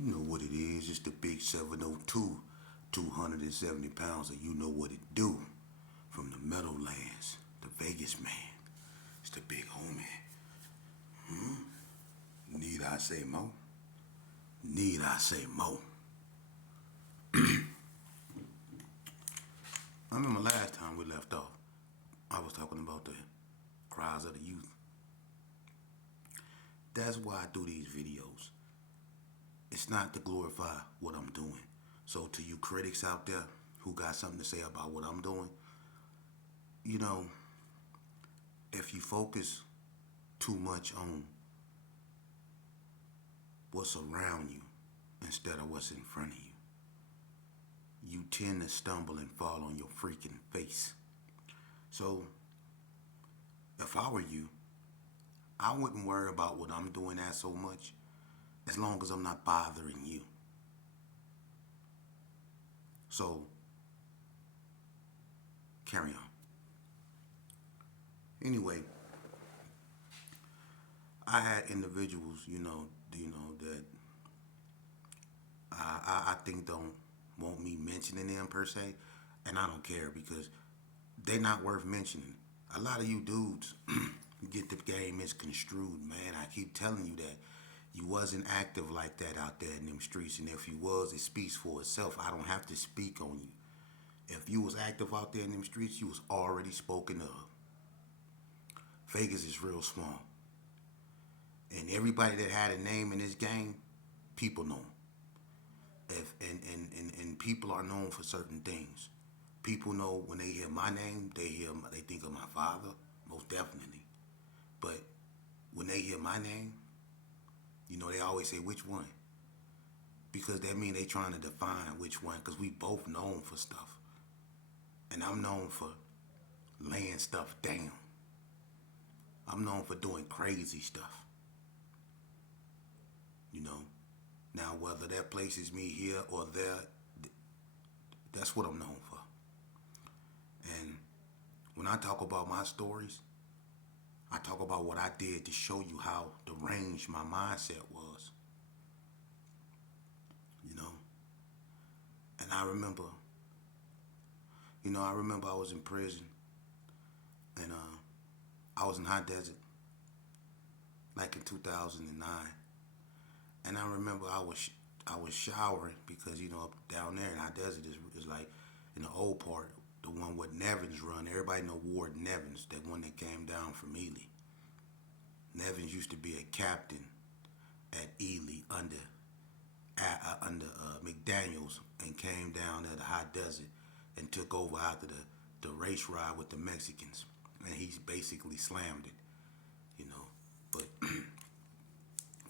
You know what it is. It's the big 702, 270 pounds, and you know what it do. From the Meadowlands, the Vegas man. It's the big homie. Need I say more? Need I say more? I remember last time we left off, I was talking about the cries of the youth. That's why I do these videos. It's not to glorify what I'm doing. So to you critics out there who got something to say about what I'm doing, you know, if you focus too much on what's around you instead of what's in front of you, you tend to stumble and fall on your freaking face. So if I were you, I wouldn't worry about what I'm doing at so much as long as I'm not bothering you. So carry on. Anyway, I had individuals, that I think don't want me mentioning them per se, and I don't care because they're not worth mentioning. A lot of you dudes you get the game misconstrued, man. I keep telling you that you wasn't active like that out there in them streets, and if you was, it speaks for itself. I don't have to speak on you. If you was active out there in them streets, you was already spoken of. Vegas is real small, and everybody that had a name in this game, people know 'em. If and people are known for certain things. People know when they hear my name, they think of my father, most definitely. But when they hear my name, they always say which one, because that means they trying to define which one. Because we both known for stuff, and I'm known for laying stuff down. I'm known for doing crazy stuff. You know. Now whether that places me here or there, that's what I'm known for. And when I talk about my stories, I talk about what I did to show you how deranged my mindset was. You know? And I remember I was in prison, and I was in high desert, like in 2009. And I remember I was showering because up down there in high desert is like in the old part, the one where Nevins run. Everybody know Ward Nevins, that one that came down from Ely. Nevins used to be a captain at Ely under McDaniels, and came down to the high desert and took over after the race ride with the Mexicans, and he basically slammed it, you know. But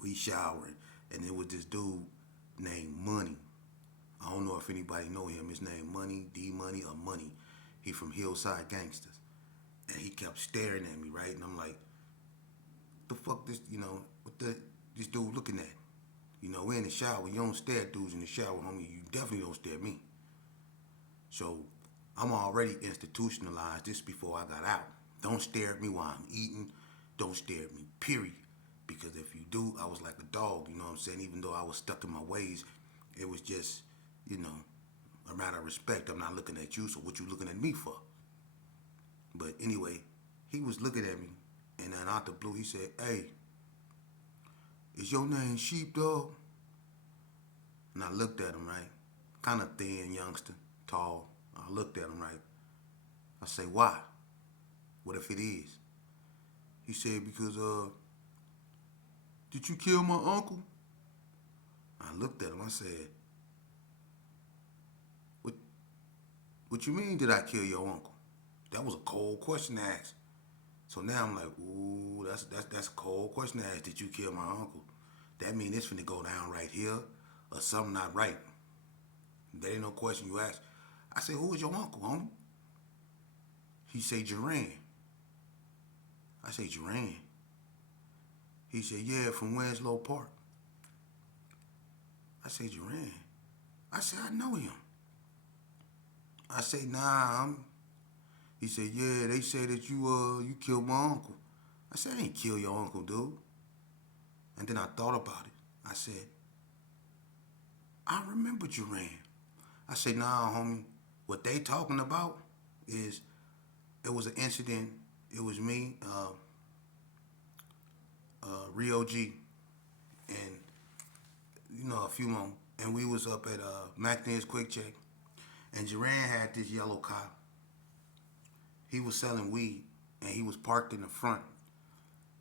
we showered, and there was this dude named Money. I don't know if anybody know him. His name Money, D Money or Money. He from Hillside Gangsters, and he kept staring at me, right? And I'm like, the fuck what this dude looking at? We're in the shower. You don't stare at dudes in the shower, homie. You definitely don't stare at me. So I'm already institutionalized this before I got out. Don't stare at me while I'm eating. Don't stare at me, period. Because if you do, I was like a dog, you know what I'm saying? Even though I was stuck in my ways, it was just, a matter of respect. I'm not looking at you, so what you looking at me for? But anyway, he was looking at me, and then out the blue, he said, "Hey, is your name Sheepdog?" And I looked at him, right? Kind of thin, youngster, tall. I looked at him, right? I say, "Why? What if it is?" He said, "Because, did you kill my uncle?" I looked at him, I said, What what you mean did I kill your uncle? That was a cold question to ask. So now I'm like, ooh, that's a cold question to ask. Did you kill my uncle? That mean it's finna go down right here, or something not right. That ain't no question you ask. I said, who is your uncle, homie? He say Duran. I say Duran. He said, yeah, from Winslow Park. I say Duran. I said, I know him. I say, nah, he said, yeah, they say that you killed my uncle. I said, I ain't kill your uncle, dude. And then I thought about it. I said, I remember Duran. I say, nah, homie. What they talking about is it was an incident. It was me, Rio G, and a few more. And we was up at McNair's Quick Check. And Duran had this yellow car. He was selling weed, and he was parked in the front.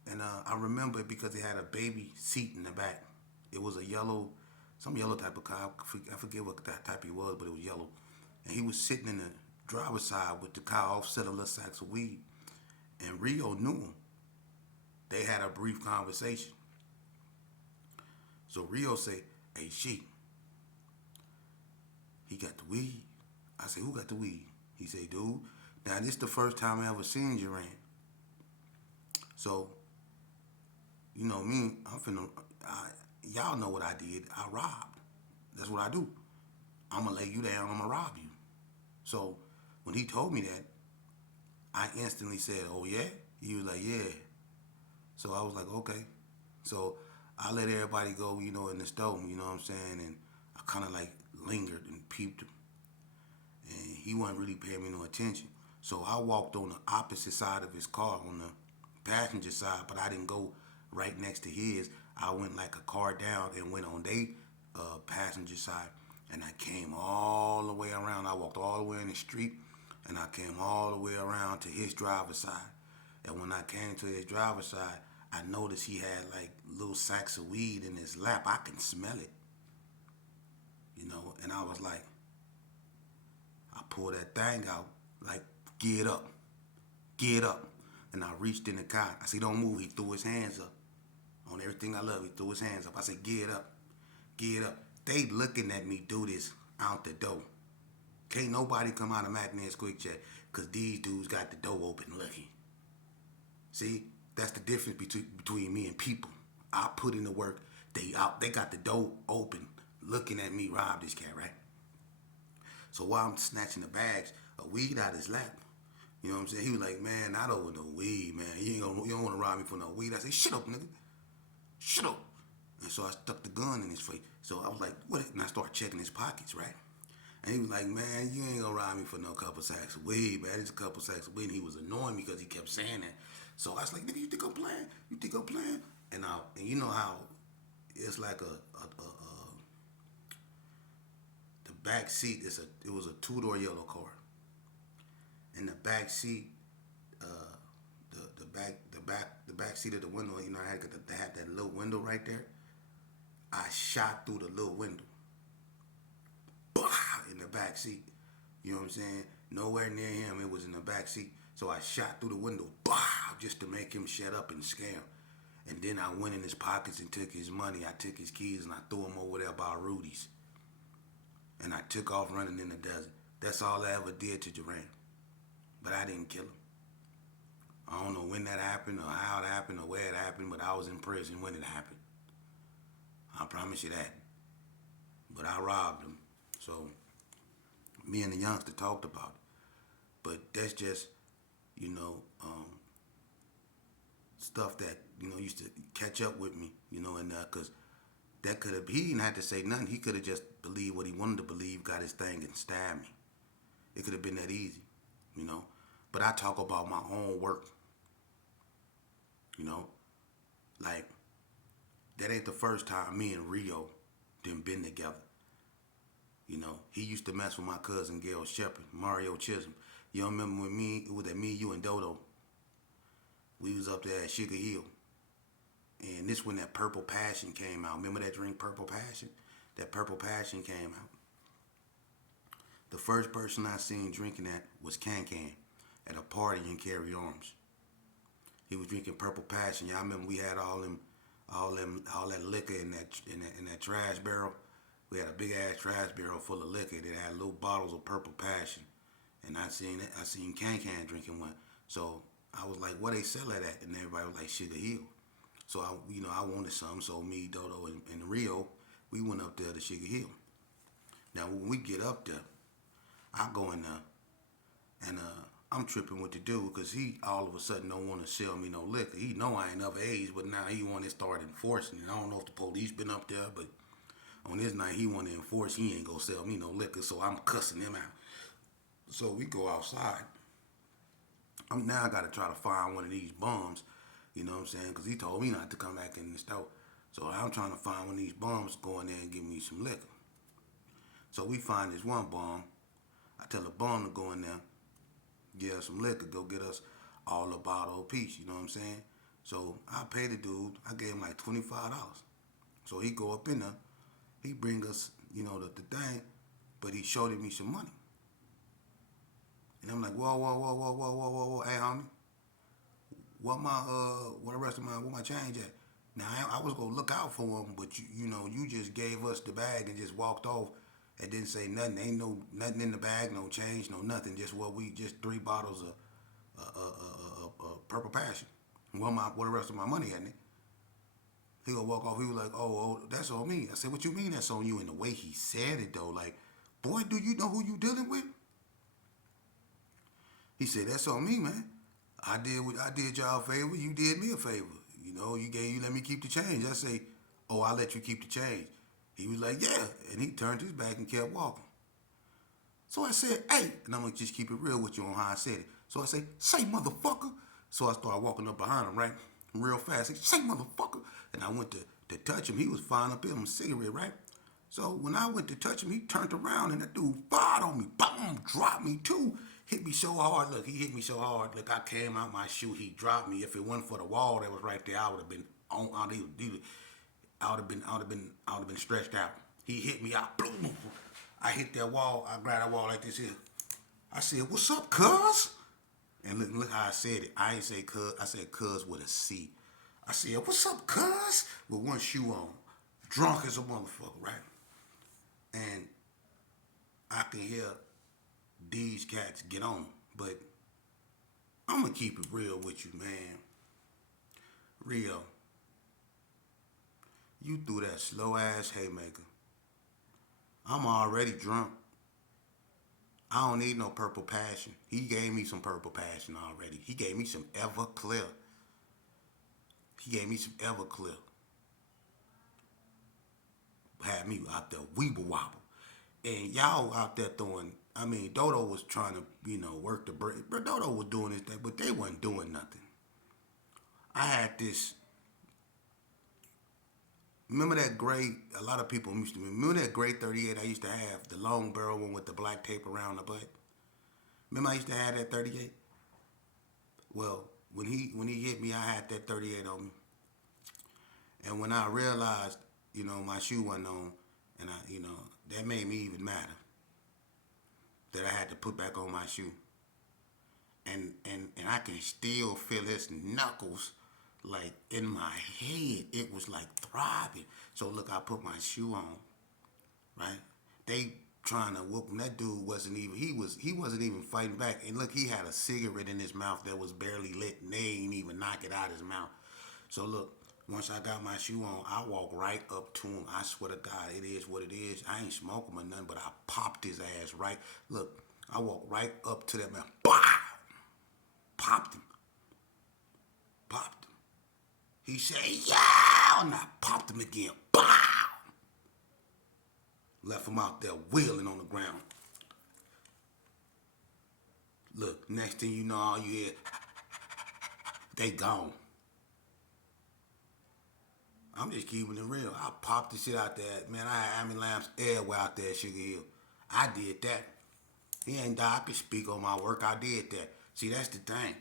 And I remember it because it had a baby seat in the back. It was a yellow, some yellow type of car. I forget what that type he was, but it was yellow. And he was sitting in the driver's side with the car offset a little sacks of weed. And Rio knew him. They had a brief conversation. So Rio say, "Hey, she, he got the weed." I say, "Who got the weed?" He say, "Dude, now this the first time I ever seen Duran. So, me, y'all know what I did. I robbed. That's what I do. I'm going to lay you down. I'm going to rob you." So, when he told me that, I instantly said, "Oh, yeah?" He was like, "Yeah." So, I was like, "Okay." So, I let everybody go, in the store, you know what I'm saying? And I kind of like lingered and peeped him. And he wasn't really paying me no attention. So, I walked on the opposite side of his car, on the passenger side, but I didn't go right next to his. I went like a car down and went on their passenger side, and I came all the way around. I walked all the way in the street, and I came all the way around to his driver's side. And when I came to his driver's side, I noticed he had like little sacks of weed in his lap. I can smell it, and I was like, I pulled that thing out, like, "Get up, get up." And I reached in the car. I said, "Don't move." He threw his hands up. On everything I love, he threw his hands up. I said, "Get up, get up." They looking at me do this out the door. Can't nobody come out of McNair's Quick Check because these dudes got the door open looking. See, that's the difference between me and people. I put in the work. They out. They got the door open looking at me rob this cat, right? So while I'm snatching the bags of weed out his lap, you know what I'm saying? He was like, "Man, not over no weed, man. You don't want to rob me for no weed." I said, "Shut up, nigga. Shut up." And so I stuck the gun in his face. So I was like, "What?" And I started checking his pockets, right? And he was like, "Man, you ain't gonna rob me for no couple sacks of weed, man. It's a couple sacks of weed." And he was annoying me because he kept saying that. So I was like, "Nigga, you think I'm playing? You think I'm playing?" And you know how it's like the back seat it was a two-door yellow car. In the back seat, the back seat of the window, they had that little window right there. I shot through the little window. Bah! In the back seat. You know what I'm saying? Nowhere near him. It was in the back seat. So I shot through the window. Bah! Just to make him shut up and scam. And then I went in his pockets and took his money. I took his keys and I threw them over there by Rudy's. And I took off running in the desert. That's all I ever did to Duran. But I didn't kill him. I don't know when that happened or how it happened or where it happened, but I was in prison when it happened. I promise you that. But I robbed him. So me and the youngster talked about it. But that's just, stuff that, used to catch up with me, and because that could have, he didn't have to say nothing. He could have just believed what he wanted to believe, got his thing and stabbed me. It could have been that easy, But I talk about my own work, like that ain't the first time me and Rio done been together. He used to mess with my cousin Gail Shepard, Mario Chisholm. You remember when it was me, you, and Dodo? We was up there at Sugar Hill. And this when that Purple Passion came out. Remember that drink, Purple Passion? That Purple Passion came out. The first person I seen drinking that was Can Can at a party in Cary Arms. He was drinking Purple Passion. Y'all remember we had all that liquor in that trash barrel. We had a big ass trash barrel full of liquor that had little bottles of Purple Passion. And I seen Can Can drinking one. So I was like, "What they sell it at?" And everybody was like, "Sugar Hill." So I wanted some. So me, Dodo, and Rio, we went up there to Sugar Hill. Now when we get up there, I go in there, and I'm tripping with the dude because he all of a sudden don't want to sell me no liquor. He know I ain't of age, but now he want to start enforcing it. I don't know if the police been up there, but On this night, he want to enforce he ain't gonna sell me no liquor, so I'm cussing him out. So we go outside. Now I gotta try to find one of these bums, you know what I'm saying? Because he told me not to come back in the store. So I'm trying to find one of these bums, go in there and give me some liquor. So we find this one bum. I tell the bum to go in there, get us some liquor, go get us all a bottle apiece, you know what I'm saying? So I paid the dude, I gave him like $25. So he go up in there, he bring us, the thing, but he showed me some money. And I'm like, whoa, whoa, whoa, whoa, whoa, whoa, whoa, whoa, hey homie, where my change at? Now I was gonna look out for him, but you just gave us the bag and just walked off and didn't say nothing. Ain't nothing in the bag, no change, no nothing. Just 3 bottles of Purple Passion. What the rest of my money at, nigga? He gonna walk off. He was like, oh, that's on me. I said, what you mean that's on you? And the way he said it though, like, boy, do you know who you dealing with? He said, that's on me, man. I did y'all a favor. You did me a favor. You let me keep the change. I say, oh, I'll let you keep the change. He was like, yeah. And he turned his back and kept walking. So I said, hey, and I'm going to just keep it real with you on how I said it. So I say motherfucker. So I started walking up behind him, right? Real fast. Say motherfucker. And I went to touch him. He was firing up him a cigarette, right? So when I went to touch him, he turned around and that dude fired on me. Boom, dropped me too. Hit me so hard. Look, he hit me so hard. Look, I came out my shoe. He dropped me. If it wasn't for the wall that was right there, I would have been on. I would have been stretched out. He hit me out. Boom. I hit that wall. I grabbed that wall like this here. I said, "What's up, cuz?" And look how I said it. I ain't say cuz. I said cuz with a C. I said, "What's up, cuz?" With one shoe on, drunk as a motherfucker, right? And I can hear these cats get on, but I'm gonna keep it real with you, man. Rio, you threw that slow ass haymaker. I'm already drunk. I don't need no Purple Passion. He gave me some Purple Passion already. He gave me some Everclear. Had me out there weeble wobble. And y'all out there throwing, Dodo was trying to, work the break. But Dodo was doing his thing, but they wasn't doing nothing. I had this, remember that gray, a lot of people used to, remember that gray 38 I used to have, the long barrel one with the black tape around the butt? Remember I used to have that 38? Well, when he hit me, I had that 38 on me. And when I realized, my shoe wasn't on, and that made me even madder. That I had to put back on my shoe. And I can still feel his knuckles like in my head. It was like throbbing. So look, I put my shoe on, right? They trying to whoop him. That dude wasn't even fighting back. And look, he had a cigarette in his mouth that was barely lit, and they ain't even knock it out his mouth. So look, once I got my shoe on, I walked right up to him. I swear to God, it is what it is. I ain't smoking or nothing, but I popped his ass right. Look, I walked right up to that man. Bah! Popped him. He said, yeah! And I popped him again. Bah! Left him out there wheeling on the ground. Look, next thing you know, all you hear, they gone. I'm just keeping it real. I popped the shit out there. Man, I had Army Lamps everywhere out there at Sugar Hill. I did that. He ain't died. I could speak on my work. I did that. See, that's the thing.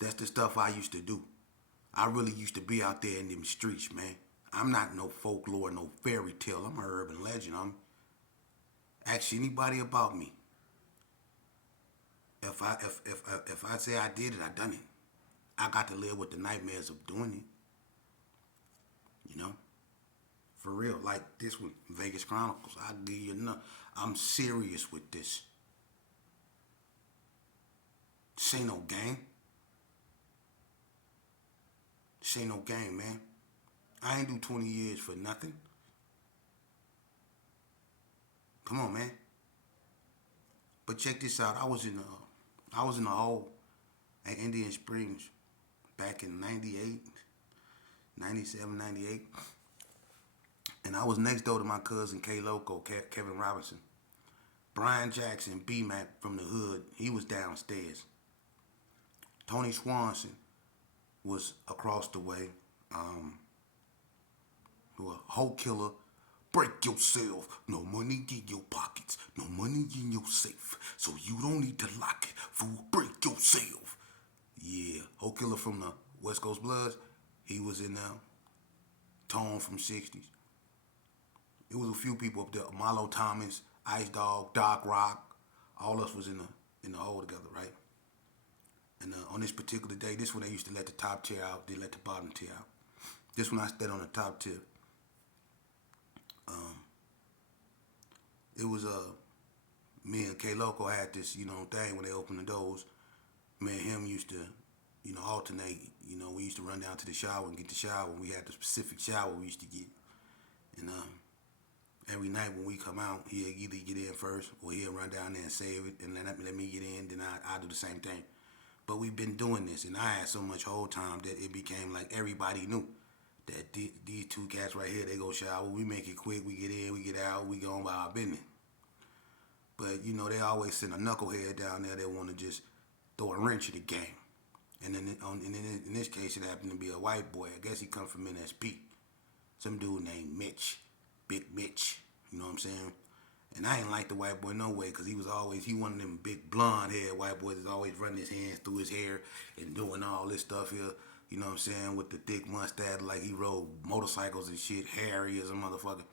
That's the stuff I used to do. I really used to be out there in them streets, man. I'm not no folklore, no fairy tale. I'm an urban legend. Ask anybody about me. If I say I did it, I done it. I got to live with the nightmares of doing it. For real. Like this one, Vegas Chronicles. I give you enough. I'm serious with this. This ain't no game. This ain't no game, man. I ain't do 20 years for nothing. Come on, man. But check this out. I was in a hole at Indian Springs back in 98, 97, 98. I was next door to my cousin K Loco, Kevin Robinson. Brian Jackson, B Mac from the hood, he was downstairs. Tony Swanson was across the way. Who a hoe killer. Break yourself. No money in your pockets. No money in your safe. So you don't need to lock it. Fool, break yourself. Yeah, hoe killer from the West Coast Bloods. He was in there. Tone from 60s. It was a few people up there. Marlo Thomas, Ice Dog, Doc Rock. All us was in the hole together, right? And on this particular day, this one they used to let the top tier out. They let the bottom tier out. This one I stayed on the top tier. It was me and K Loco had this thing when they opened the doors. Me and him used to alternate. We used to run down to the shower and get the shower. We had the specific shower we used to get, and every night when we come out, he'll either get in first or he'll run down there and save it and let me get in. Then I do the same thing. But we've been doing this, and I had so much whole time that it became like everybody knew that these two cats right here, they go shower. We make it quick. We get in, we get out, we go on by our business. But they always send a knucklehead down there that want to just throw a wrench at the game. And then in this case, it happened to be a white boy. I guess he come from NSP. Some dude named Mitch, Big Mitch. You know what I'm saying? And I ain't like the white boy no way, because he one of them big blonde haired white boys that's always running his hands through his hair and doing all this stuff here. You know what I'm saying? With the thick mustache, like he rode motorcycles and shit, hairy as a motherfucker.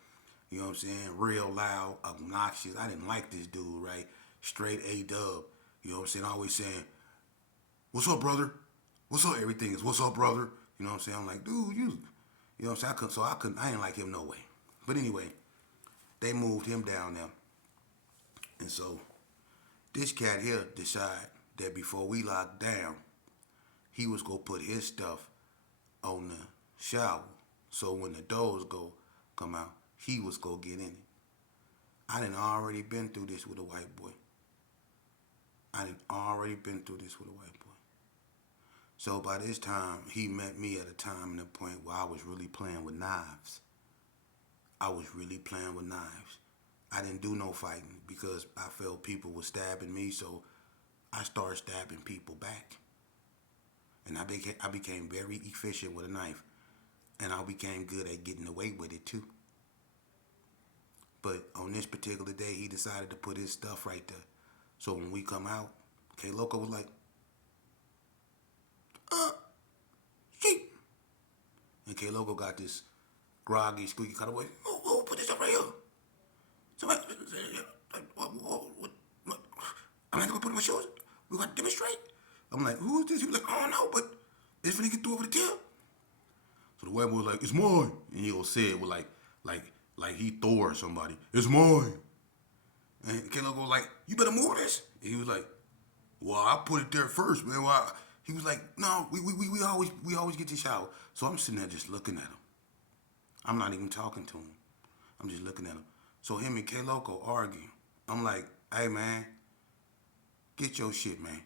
You know what I'm saying? Real loud, obnoxious. I didn't like this dude, right? Straight A-dub. You know what I'm saying? Always saying, "What's up, brother? What's up?" Everything is, "What's up, brother?" You know what I'm saying? I'm like, dude, you know what I'm saying? I didn't like him no way. But anyway, they moved him down there. And so, this cat here decided that before we locked down, he was going to put his stuff on the shower. So when the doors come out, he was going to get in it. I done already been through this with a white boy. So by this time, he met me at a time and a point where I was really playing with knives. I didn't do no fighting because I felt people were stabbing me, so I started stabbing people back. And I became very efficient with a knife. And I became good at getting away with it too. But on this particular day, he decided to put his stuff right there. So when we come out, K Loco was like, shit. And K Loco got this groggy, squeaky kind of way. Oh, put this up right here. Somebody, what? I'm not gonna put it on my shoulders. We got to demonstrate. I'm like, who is this? He was like, I don't know, but it's finna get through over the tip. So the white boy was like, it's mine. And he gonna say it with like he Thor or somebody. It's mine. And K Loco was like, you better move this. And he was like, well, I put it there first, man. Why? He was like, no, we always get this shower. So I'm sitting there just looking at him. I'm not even talking to him. I'm just looking at him. So him and K Loco arguing. I'm like, hey man, get your shit, man.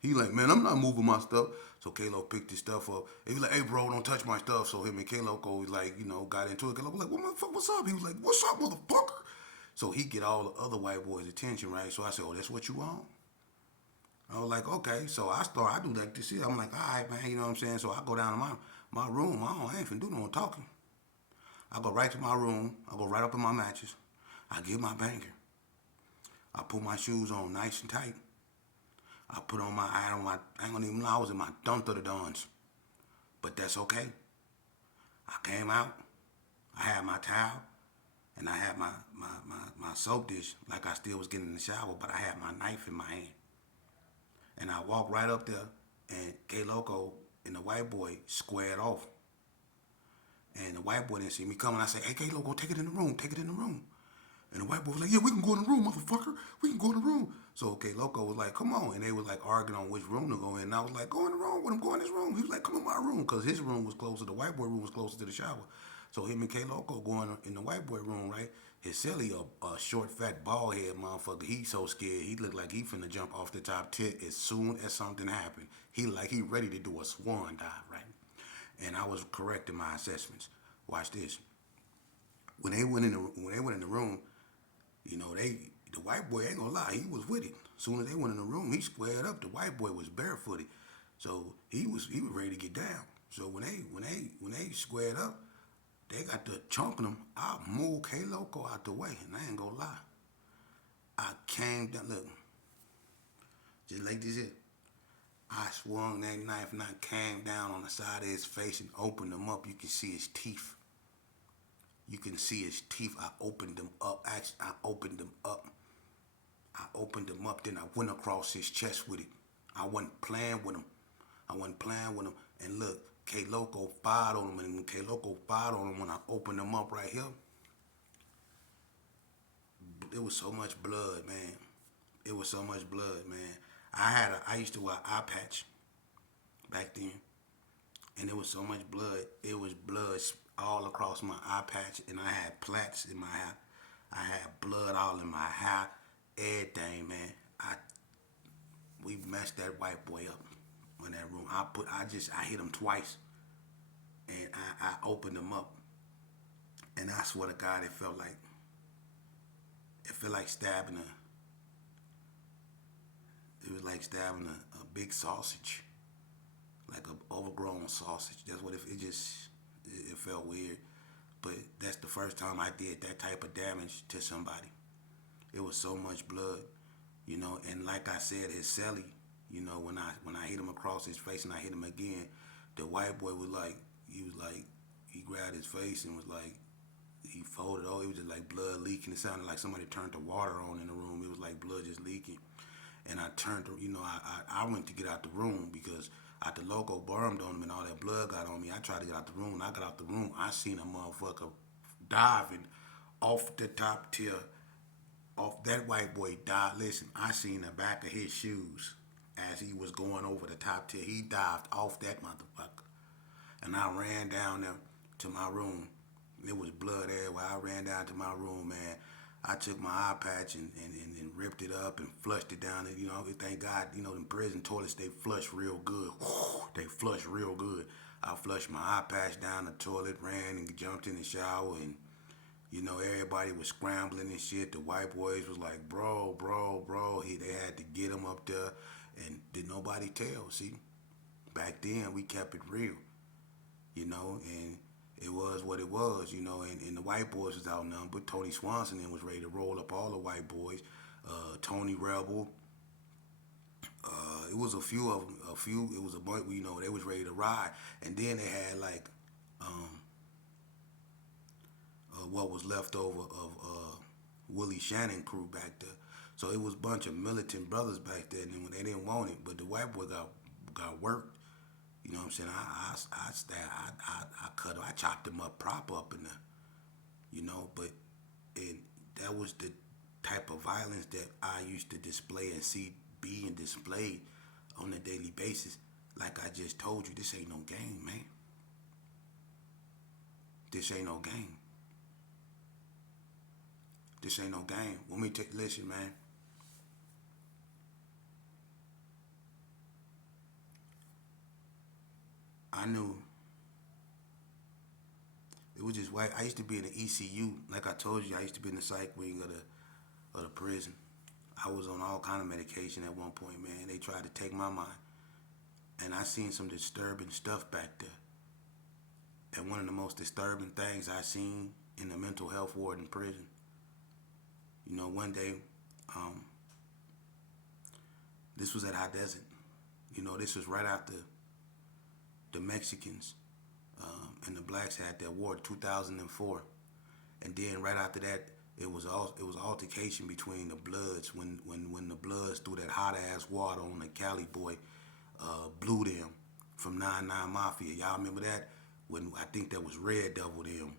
He like, man, I'm not moving my stuff. So K-Lo picked his stuff up. He was like, hey, bro, don't touch my stuff. So him and K-Loco was like, got into it. K-Lo was like, well, motherfucker, what's up? He was like, what's up, motherfucker? So he get all the other white boys' attention, right? So I said, oh, that's what you want? I was like, okay. So I do like this shit. I'm like, all right, man, you know what I'm saying? So I go down to my room. I ain't finna do no talking. I go right to my room. I go right up in my mattress. I get my banger. I put my shoes on nice and tight. I put on I ain't gonna even lie, I was in my dump of the dawns. But that's okay. I came out, I had my towel, and I had my soap dish, like I still was getting in the shower, but I had my knife in my hand. And I walked right up there, and K Loco and the white boy squared off. And the white boy didn't see me coming. I said, hey, K Loco, take it in the room. And the white boy was like, yeah, we can go in the room, motherfucker. We can go in the room. So K Loco was like, come on. And they was like arguing on which room to go in. And I was like, go in the room. When I'm going in this room. He was like, come in my room. Because his room was closer. The white boy room was closer to the shower. So him and K Loco going in the white boy room, right? His silly, a short, fat, bald head motherfucker. He so scared. He looked like he finna jump off the top tip as soon as something happened. He ready to do a swan dive, right? And I was correct in my assessments. Watch this. when they went in the room, the white boy ain't gonna lie, he was with it. As soon as they went in the room, he squared up. The white boy was barefooted, so he was ready to get down. So when they squared up, they got to chunking him. I moved K Loco out the way, and I ain't gonna lie. I came down, look, just like this here. I swung that knife and I came down on the side of his face and opened him up. You can see his teeth. You can see his teeth. I opened them up. Actually, I opened them up. I opened them up. Then I went across his chest with it. I wasn't playing with him. And look, K Loco fired on him. And when K Loco fired on him, when I opened him up right here, there was so much blood, man. It was so much blood, man. I used to wear eye patch back then, and there was so much blood. It was blood all across my eye patch, and I had plaques in my hair. I had blood all in my hair, everything, man. We messed that white boy up in that room. I hit him twice, and I opened him up, and I swear to God, it felt like stabbing it was like stabbing a big sausage, like an overgrown sausage. That's what it felt weird. But that's the first time I did that type of damage to somebody. It was so much blood, and like I said, his celly, when I hit him across his face and I hit him again, the white boy he grabbed his face and was like, he folded over. It was just like blood leaking. It sounded like somebody turned the water on in the room. It was like blood just leaking. And I turned, I went to get out the room because the logo burned on him and all that blood got on me. I tried to get out the room. When I got out the room, I seen a motherfucker diving off the top tier. Off that white boy died. Listen, I seen the back of his shoes as he was going over the top tier. He dived off that motherfucker. And I ran down there to my room. There was blood everywhere. I ran down to my room, man. I took my eye patch and ripped it up and flushed it down. And, thank God, in prison toilets, they flush real good. They flush real good. I flushed my eye patch down the toilet, ran and jumped in the shower. And, everybody was scrambling and shit. The white boys was like, bro. They had to get him up there. And did nobody tell, see? Back then, we kept it real, and it was what it was, and the white boys was outnumbered. Tony Swanson then was ready to roll up all the white boys. Tony Rebel. It was a few of them. It was a bunch, they was ready to ride. And then they had what was left over of Willie Shannon crew back there. So it was a bunch of militant brothers back there, and then when they didn't want it, but the white boy got worked. You know what I'm saying? I cut him, I chopped him up proper up in there, but and that was the type of violence that I used to display and see being displayed on a daily basis. Like I just told you, this ain't no game, man. This ain't no game. This ain't no game. Listen, man. I knew it was just white. I used to be in the ECU. Like I told you, I used to be in the psych wing of the prison. I was on all kind of medication at one point, man. They tried to take my mind. And I seen some disturbing stuff back there. And one of the most disturbing things I seen in the mental health ward in prison, one day, this was at High Desert. This was right after the Mexicans and the blacks had their war, 2004, and then right after that, it was altercation between the Bloods when the Bloods threw that hot ass water on the Cali boy, blew them from 9-9 Mafia. Y'all remember that? When I think that was Red Devil them.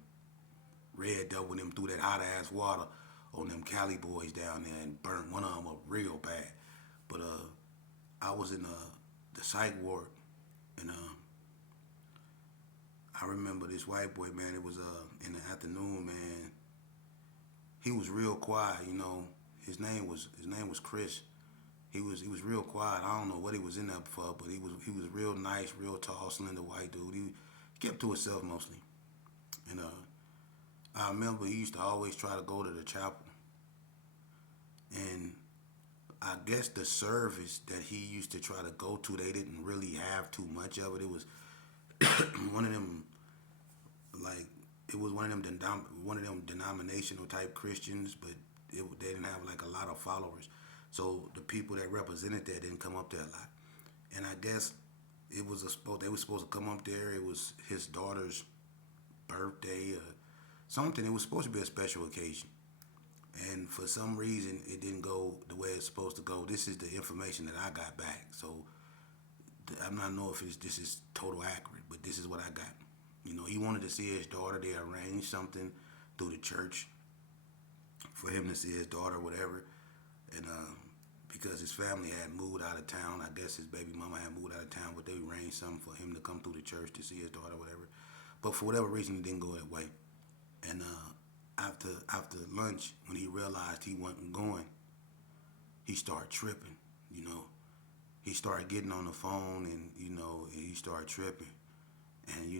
Red Devil them threw that hot ass water on them Cali boys down there and burnt one of them up real bad. But I was in the psych ward, and I remember this white boy, man. It was in the afternoon, man. He was real quiet, His name was Chris. He was real quiet. I don't know what he was in there for, but he was real nice, real tall, slender white dude. He kept to himself mostly. And I remember he used to always try to go to the chapel, and I guess the service that he used to try to go to, they didn't really have too much of it. It was one of them, like it was one of them denominational type Christians, but they didn't have like a lot of followers. So the people that represented that didn't come up there a lot. And I guess they were supposed to come up there. It was his daughter's birthday or something. It was supposed to be a special occasion, and for some reason it didn't go the way it's supposed to go. This is the information that I got back, so I'm not know if this is total accurate, but this is what I got. You know, he wanted to see his daughter. They arranged something through the church for him to see his daughter, whatever, and because his family had moved out of town. I guess his baby mama had moved out of town, but they arranged something for him to come through the church to see his daughter, whatever. But for whatever reason, it didn't go that way. And after lunch, when he realized he wasn't going, he started tripping. You know, he started getting on the phone, and he started tripping. And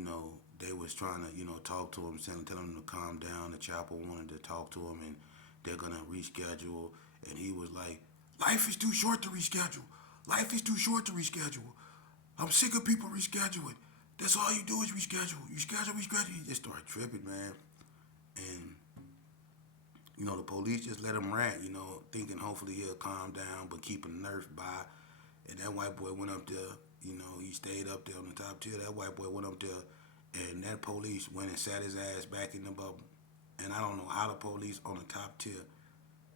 they was trying to talk to him, telling him to calm down. The chapel wanted to talk to him, and they're gonna reschedule. And he was like, "Life is too short to reschedule. Life is too short to reschedule. I'm sick of people rescheduling. That's all you do is reschedule. You schedule, reschedule." He just started tripping, man. And the police just let him rant, thinking hopefully he'll calm down, but keeping the nerve by. And that white boy went up there, he stayed up there on the top tier. That white boy went up there, and that police went and sat his ass back in the bubble. And I don't know how the police on the top tier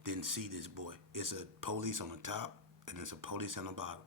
didn't see this boy. It's a police on the top, and it's a police on the bottom.